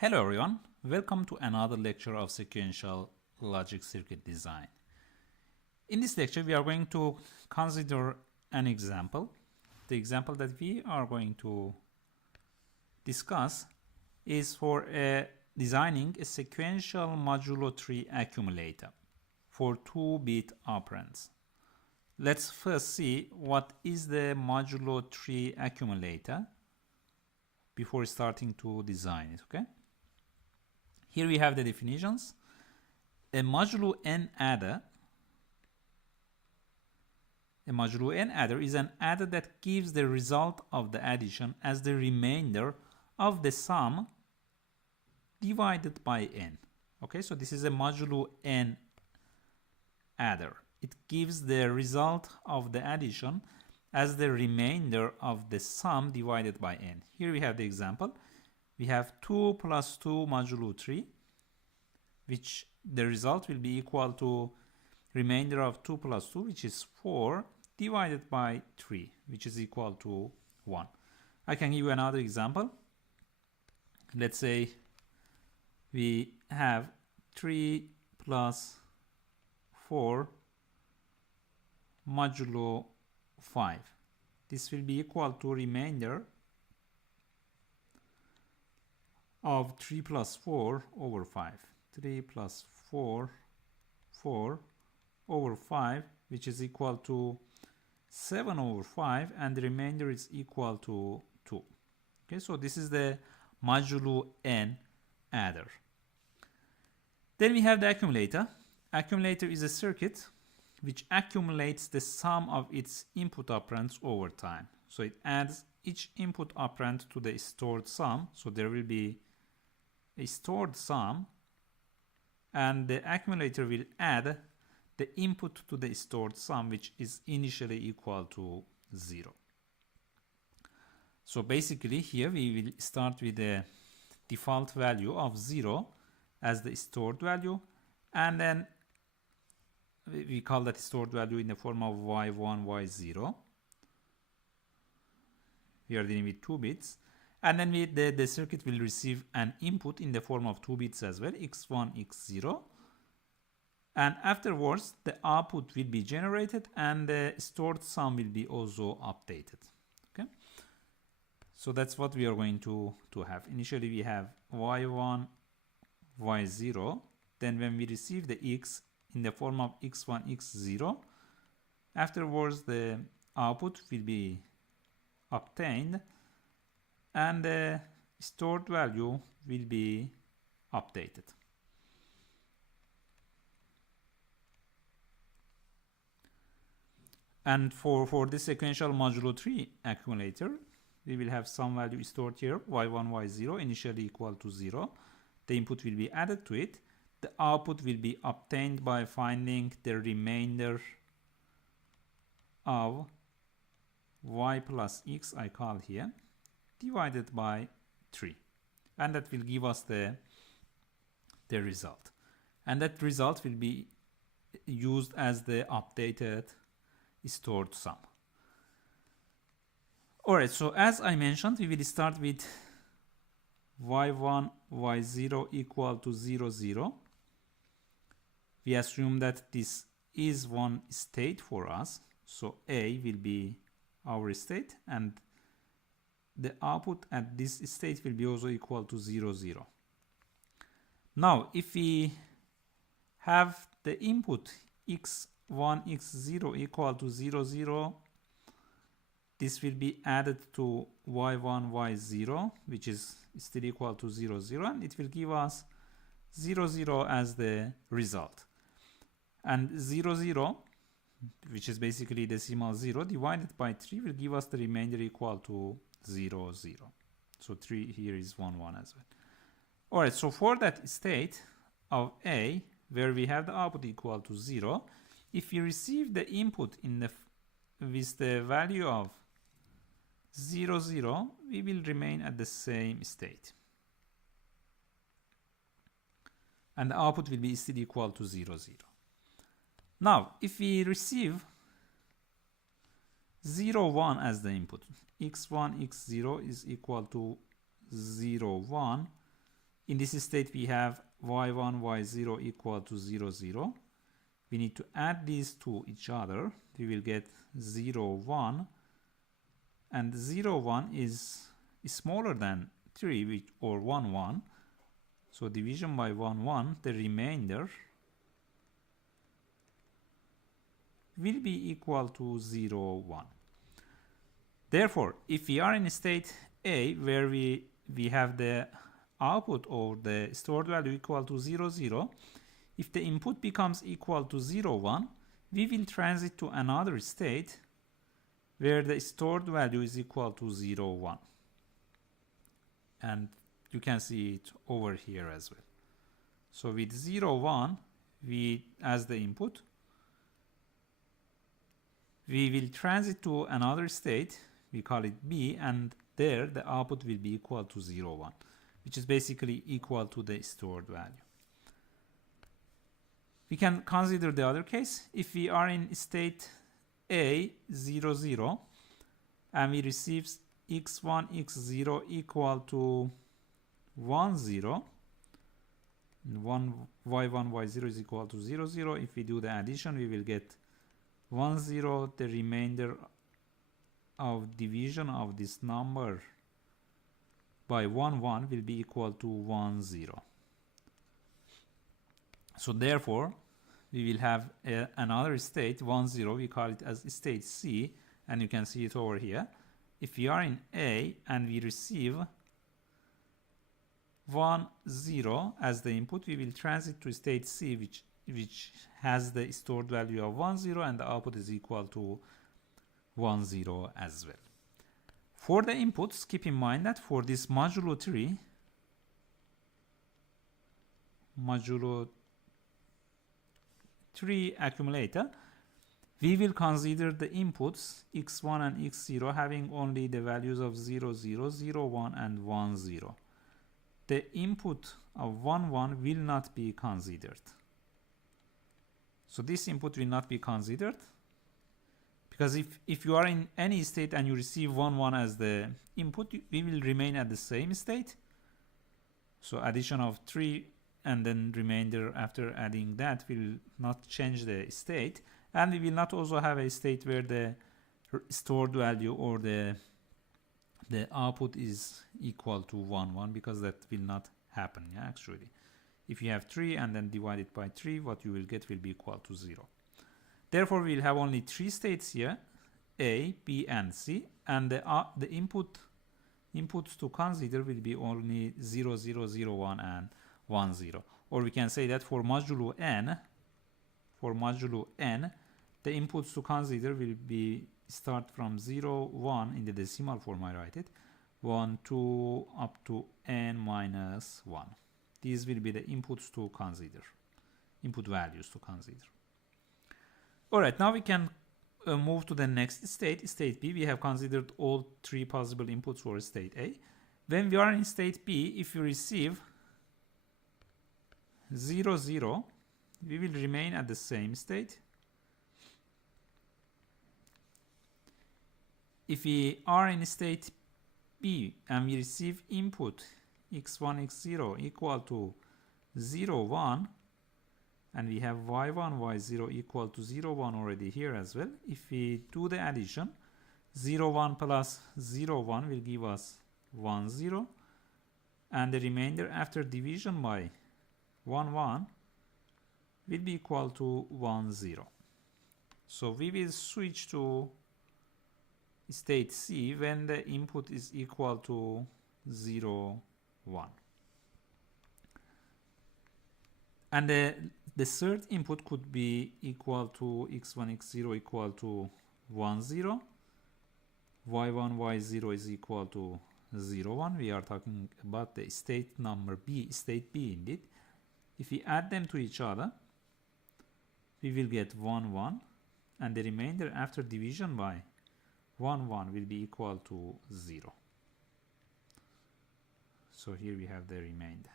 Hello everyone, welcome to another lecture of sequential logic circuit design. In this lecture we are going to consider an example. The example that we are going to discuss is for designing a sequential modulo 3 accumulator for 2-bit operands. Let's first see what is the modulo 3 accumulator before starting to design it, okay? Here we have the definitions. A modulo n adder is an adder that gives the result of the addition as the remainder of the sum divided by n. Okay, so this is a modulo n adder. It gives the result of the addition as the remainder of the sum divided by n. Here we have the example. We have 2 plus 2 modulo 3, which the result will be equal to remainder of 2 plus 2, which is 4, divided by 3, which is equal to 1. I can give you another example. Let's say we have 3 plus 4 modulo 5. This will be equal to remainder of 3 plus 4 over 5. 3 plus 4 over 5, which is equal to 7 over 5, and the remainder is equal to 2. Okay, so this is the modulo n adder. Then we have the accumulator. Accumulator is a circuit which accumulates the sum of its input operands over time. So it adds each input operand to the stored sum. So there will be a stored sum, and the accumulator will add the input to the stored sum, which is initially equal to 0. So basically here we will start with the default value of 0 as the stored value, and then we call that stored value in the form of y1, y0. We are dealing with 2 bits. And then the circuit will receive an input in the form of 2 bits as well, x1, x0. And afterwards, the output will be generated and the stored sum will be also updated. Okay. So that's what we are going to have. Initially, we have y1, y0. Then when we receive the x in the form of x1, x0, afterwards, the output will be obtained and the stored value will be updated. And for this sequential modulo 3 accumulator, we will have some value stored here, y1, y0, initially equal to 0. The input will be added to it. The output will be obtained by finding the remainder of y plus x, I call here, divided by 3, and that will give us the result, and that result will be used as the updated stored sum. Alright, so as I mentioned, we will start with y1, y0 equal to 0, 0. We assume that this is one state for us, so A will be our state, and the output at this state will be also equal to 0, 0. Now, if we have the input x1, x0 equal to 0, 0, this will be added to y1, y0, which is still equal to 0, 0, and it will give us 0, 0 as the result. And 0, 0, which is basically decimal 0, divided by 3 will give us the remainder equal to 0, 0. So 3 here is 1, 1 as well. Alright, so for that state of A, where we have the output equal to 0, if we receive the input with the value of 0, 0, we will remain at the same state. And the output will be still equal to 0, 0. Now, if we receive 0, 1 as the input, x1, x0 is equal to 0, 1, In this state we have y1, y0 equal to 0, 0. We need to add these to each other. We will get 0, 1, and 0, 1 is smaller than 3 or 1, 1. So division by 1, 1, the remainder will be equal to 0, 1. Therefore, if we are in state A, where we have the output or the stored value equal to 0, 0, if the input becomes equal to 0, 1, we will transit to another state where the stored value is equal to 0, 1. And you can see it over here as well. So with 0, 1, as the input, we will transit to another state, we call it B, and there the output will be equal to 0, 1, which is basically equal to the stored value. We can consider the other case. If we are in state A, 0, 0, and we receive x1, x0 equal to 1, 0, and y1, y0 is equal to 0, 0. If we do the addition, we will get 1, 0. The remainder of division of this number by 1, 1 will be equal to 1, 0. So therefore, we will have another state, 1, 0. We call it as state C, and you can see it over here. If we are in A and we receive 1, 0 as the input, we will transit to state C, which has the stored value of 1, 0, and the output is equal to 1, 0 as well. For the inputs, keep in mind that for this Modulo 3 accumulator, we will consider the inputs x1 and x0 having only the values of 0, 0, 0, 1, and 1, 0. The input of 1, 1 will not be considered. So this input will not be considered, because if you are in any state and you receive 1, 1 as the input, we will remain at the same state. So addition of 3 and then remainder after adding that will not change the state, and we will not also have a state where the stored value or the output is equal to 1, 1, because that will not happen. Yeah, actually, if you have 3 and then divide it by 3, what you will get will be equal to 0. Therefore, we will have only 3 states here, A, B, and C, and the inputs to consider will be only 0, 0, 0, 1, and 1, 0. Or we can say that for modulo n, the inputs to consider will be start from 0, 1 in the decimal form, I write it, 1, 2, up to n minus 1. These will be the inputs to consider, input values to consider. Alright, now we can move to the next state, state B. We have considered all 3 possible inputs for state A. When we are in state B, if you receive 0, 0, we will remain at the same state. If we are in state B and we receive input x1, x0 equal to 0, 1, and we have y1, y0 equal to 0, 1 already here as well. If we do the addition, 0, 1 plus 0, 1 will give us 1, 0, and the remainder after division by 1, 1 will be equal to 1, 0. So we will switch to state C when the input is equal to 0, 1. And the third input could be equal to x1, x0 equal to 1, 0. y1, y0 is equal to 0, 1. We are talking about the state number B, state B indeed. If we add them to each other, we will get 1, 1. And the remainder after division by 1, 1 will be equal to 0. So here we have the remainder.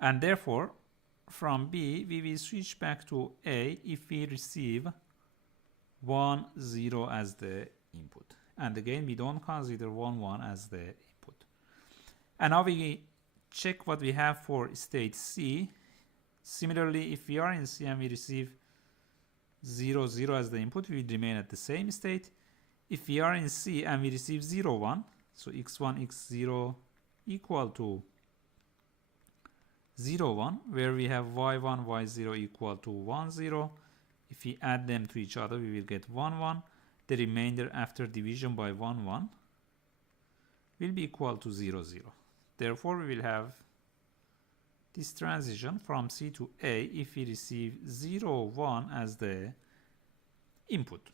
And therefore, from B, we will switch back to A if we receive 1, 0 as the input. And again, we don't consider 1, 1 as the input. And now we check what we have for state C. Similarly, if we are in C and we receive 0, 0 as the input, we will remain at the same state. If we are in C and we receive 0, 1, so x1, x0 equal to 0, 1, where we have y1, y0 equal to 1, 0. If we add them to each other, we will get 1, 1. The remainder after division by 1, 1 will be equal to 0, 0. Therefore, we will have this transition from C to A if we receive 0, 1 as the input.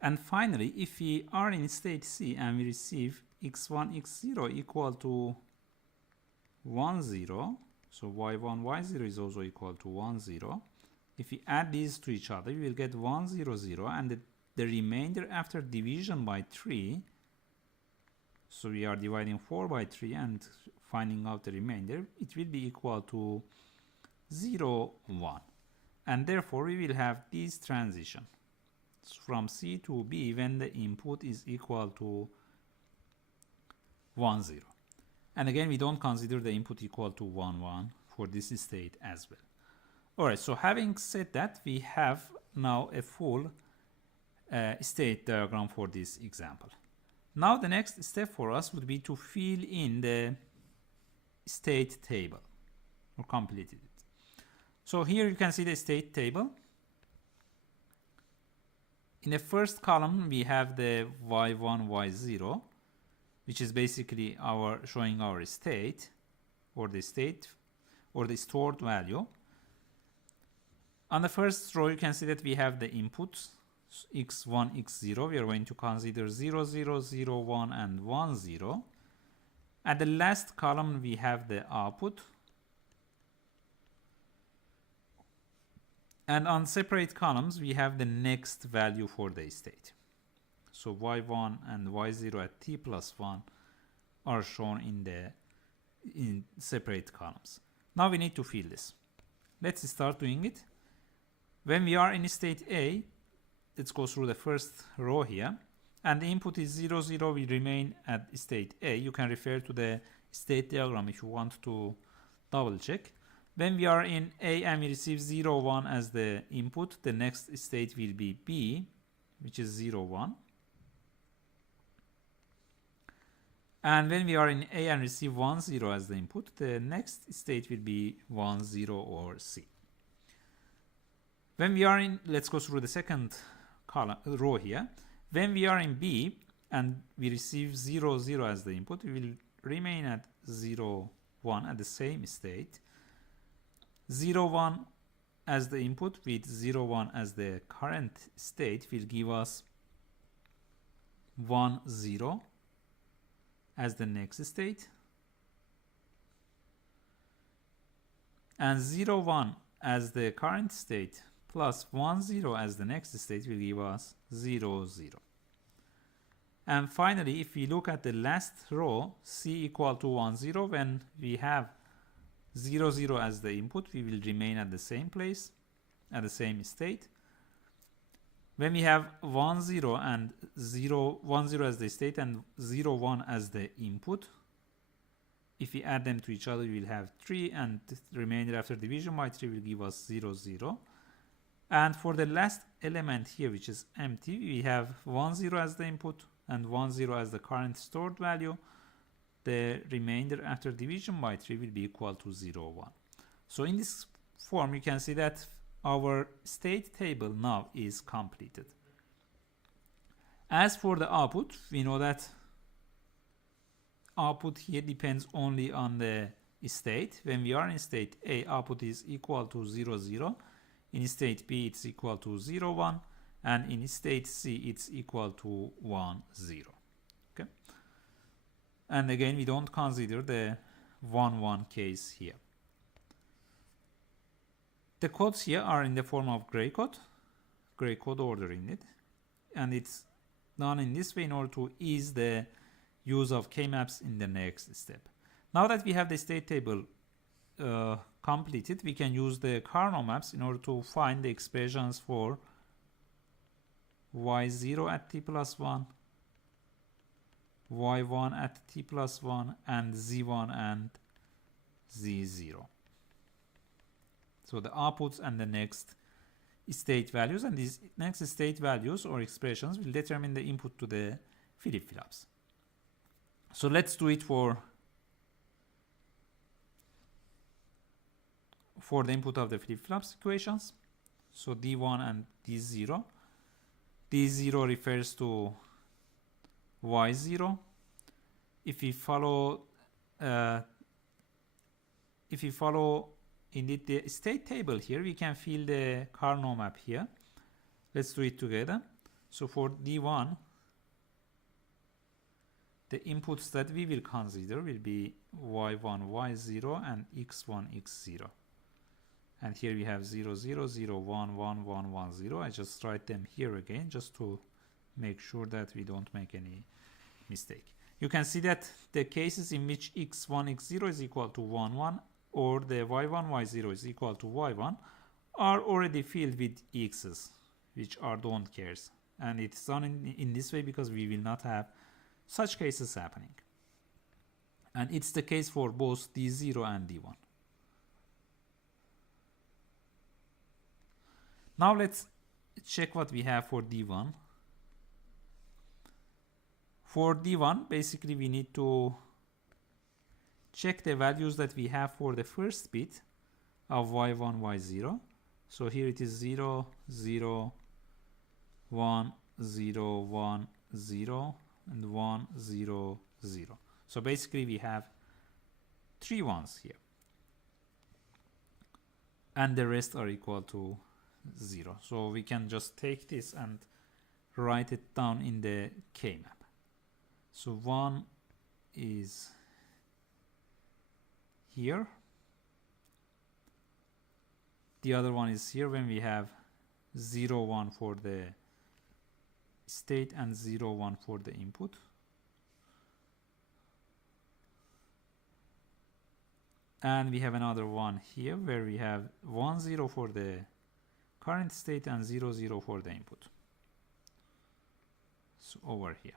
And finally, if we are in state C and we receive x1, x0 equal to 1, 0, so y1, y0 is also equal to 1, 0. If we add these to each other, we will get 1, 0, 0, and the remainder after division by 3, so we are dividing 4 by 3 and finding out the remainder, it will be equal to 0, 1. And therefore, we will have this transition from C to B when the input is equal to 1, 0. And again, we don't consider the input equal to 1, 1 for this state as well. Alright, so having said that, we have now a full state diagram for this example. Now the next step for us would be to fill in the state table or complete it. So here you can see the state table. In the first column we have the y1, y0, which is basically showing our state or the stored value. On the first row you can see that we have the inputs x1, x0. We are going to consider 0, 0, 0, 1 and 1, 0. At the last column we have the output, and on separate columns we have the next value for the state. So y1 and y0 at t plus 1 are shown in separate columns. Now we need to fill this. Let's start doing it. When we are in state A, let's go through the first row here, and the input is 0, 0, we remain at state A. You can refer to the state diagram if you want to double check. When we are in A and we receive 0, 1 as the input, the next state will be B, which is 0, 1. And when we are in A and receive 1, 0 as the input, the next state will be 1, 0 or C. When we are in, let's go through the second row here. When we are in B and we receive 0, 0 as the input, we will remain at 0, 1 at the same state. 0, 1 as the input with 0, 1 as the current state will give us 1, 0 as the next state. And 0, 1 as the current state plus 1, 0 as the next state will give us 0, 0. And finally, if we look at the last row, C equal to 1, 0, when we have 0, 0 as the input, we will remain at the same place, at the same state. When we have 1, 0 and 1, 0 as the state and 0, 1 as the input, if we add them to each other, we will have 3, and the remainder after division by 3 will give us 0, 0. And for the last element here, which is empty, we have 1, 0 as the input and 1, 0 as the current stored value. The remainder after division by 3 will be equal to 0, 1. So in this form, you can see that our state table now is completed. As for the output, we know that output here depends only on the state. When we are in state A, output is equal to 0, 0. In state B, it's equal to 0, 1. And in state C, it's equal to 1, 0. Okay. And again, we don't consider the 1, 1 case here. The codes here are in the form of gray code order in it. And it's done in this way in order to ease the use of K-maps in the next step. Now that we have the state table completed, we can use the Karnaugh maps in order to find the expressions for y0 at t plus 1, y1 at t plus 1, and z1 and Z0. So the outputs and the next state values, and these next state values or expressions will determine the input to the flip-flops. So let's do it for the input of the flip-flops equations. So D1 and D0. D0 refers to Y0. If we follow indeed the state table here, we can fill the Carnot map here. Let's do it together. So for D1, the inputs that we will consider will be Y1, Y0 and X1, X0. And here we have 0, 0, 0, 1, 1, 1, 1, 0. I just write them here again just to make sure that we don't make any mistake. You can see that the cases in which X1, X0 is equal to 1, 1 or the Y1, Y0 is equal to Y1 are already filled with X's, which are don't cares. And it's done in this way because we will not have such cases happening. And it's the case for both D0 and D1. Now let's check what we have for D1. For D1, basically we need to check the values that we have for the first bit of Y1, Y0. So here it is 0, 0, 1, 0, 1, 0, and 1, 0, 0. So basically we have 3 ones here. And the rest are equal to 0. So we can just take this and write it down in the K map. So 1 is here. The other one is here when we have 0, 1 for the state and 0, 1 for the input. And we have another one here where we have 1, 0 for the current state and 0, 0 for the input. So over here.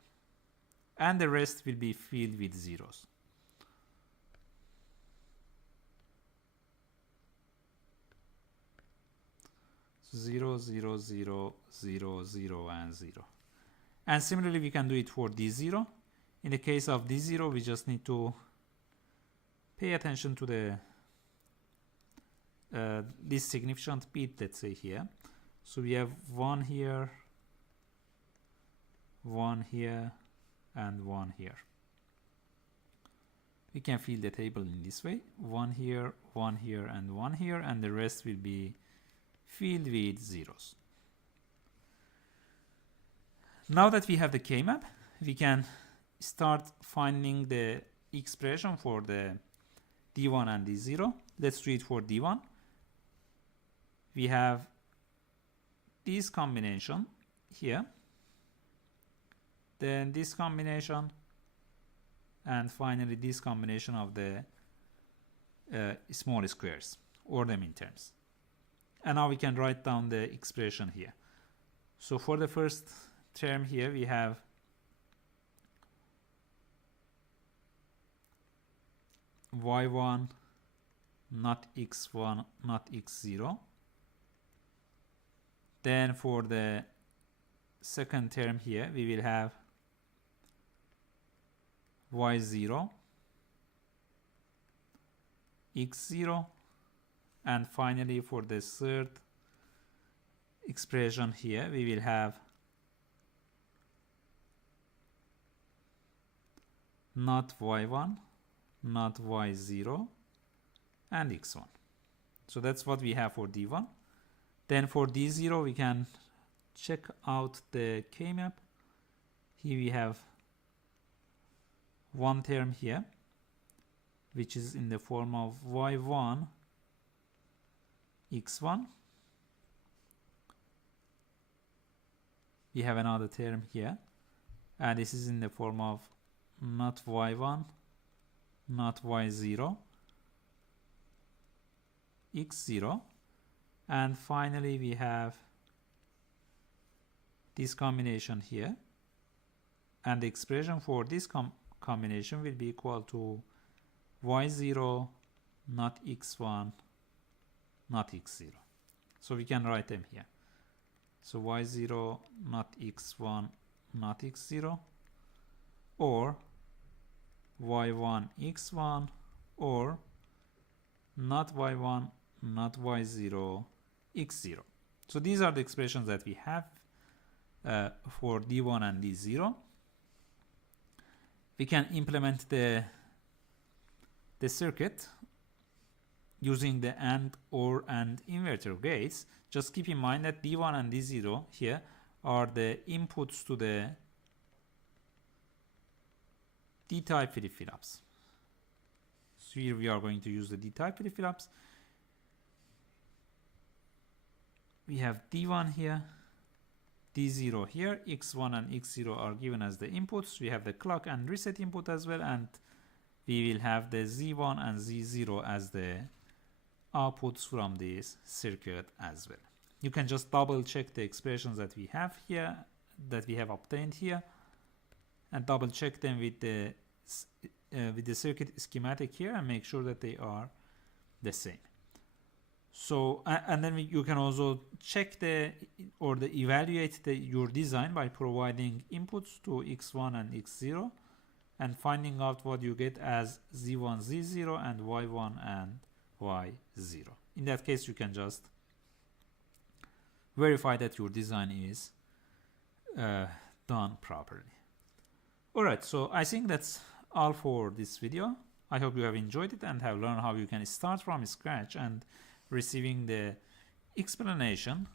And the rest will be filled with zeros. So 0, 0, 0, 0, 0, and 0. And similarly, we can do it for D0. In the case of D0, we just need to pay attention to the this significant bit, let's say here. So we have 1 here, 1 here, and 1 here. We can fill the table in this way: 1 here, 1 here, and 1 here, and the rest will be filled with zeros. Now that we have the K-map, we can start finding the expression for the D1 and D0. Let's do it for D1. We have this combination here, then this combination, and finally this combination of the small squares or the minterms. And now we can write down the expression here. So for the first term here, we have y1 not x1 not x0. Then for the second term here, we will have y0 x0, and finally for the third expression here, we will have not y1 not y0 and x1. So that's what we have for D1. Then for D0, we can check out the K-map. Here we have one term here, which is in the form of y1 x1. We have another term here, and this is in the form of not y1 not y0 x0. And finally we have this combination here, and the expression for this combination will be equal to y0 not x1, not x0. So we can write them here. So y0 not x1 not x0, or y1 x1, or not y1 not y0 x0. So these are the expressions that we have for d1 and d0. We can implement the circuit using the AND, OR, and inverter gates. Just keep in mind that D1 and D0 here are the inputs to the D-type flip-flops. So here we are going to use the D-type flip-flops. We have D1 here, D0 here, X1 and X0 are given as the inputs. We have the clock and reset input as well, and we will have the Z1 and Z0 as the outputs from this circuit as well. You can just double check the expressions that we have here, that we have obtained here, and double check them with the circuit schematic here, and make sure that they are the same. So and then you can also check evaluate your design by providing inputs to X1 and X0 and finding out what you get as Z1, Z0 and Y1 and Y0. In that case, you can just verify that your design is done properly. Alright, so I think that's all for this video. I hope you have enjoyed it and have learned how you can start from scratch and receiving the explanation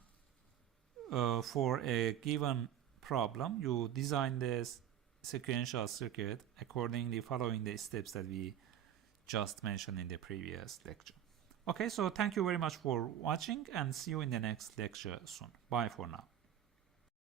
for a given problem. You design this sequential circuit accordingly, following the steps that we just mentioned in the previous lecture. Okay, so thank you very much for watching, and see you in the next lecture soon. Bye for now.